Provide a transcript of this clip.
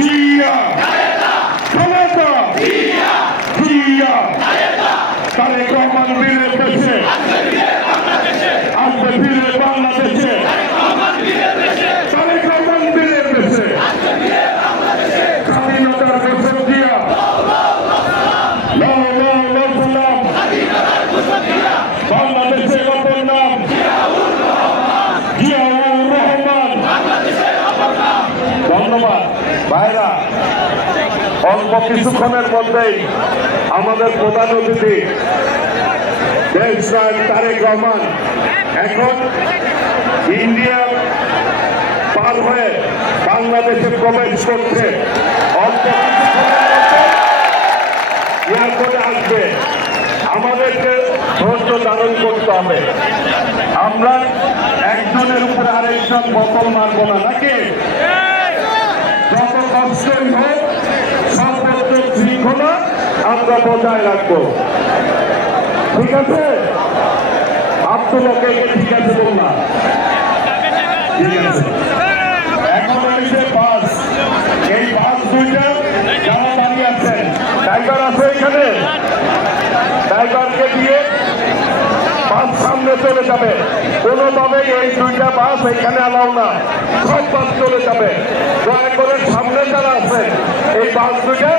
জিয়া খালেদা জিয়া তারেক রহমান বীরের দেশে আসবে ফিরে বাংলাদেশে তারেক রহমান বীরের দেশে স্বাধীনতার ঘোষক দিয়া বাংলাদেশের অপর নাম জিয়াউর রহমান। ধন্যবাদ ভাইরা। অল্প কিছুক্ষণের মধ্যেই আমাদের প্রধান অতিথি দেশনায়ক তারেক রহমান এখন ইন্ডিয়া পার হয়ে বাংলাদেশে প্রবেশ করছে। অল্প এয়ারপোর্টে আসবে, আমাদেরকে ধৈর্য ধারণ করতে হবে। আমরা একজনের উপরে আরেকজন বোতল মারব না, নাকি? যত কষ্টই হোক সর্বোচ্চ শৃঙ্খলা আমরা বজায় রাখবো, ঠিক আছে? আব্দুল্লাহকে ঠিক আছে বললাম, ঠিক আছে। এখন হয়েছে বাস, এই বাস দুইটা যারা দাঁড়িয়ে আছেন, ড্রাইভার আছে এখানে, ড্রাইভারকে দিয়ে বাস সামনে চলে যাবে। কোনোভাবেই এই দুইটা বাস এখানে অ্যালাউ না, সব বাস চলে যাবে। দয়া করে সামনে যারা আছেন এই বাস দুইটা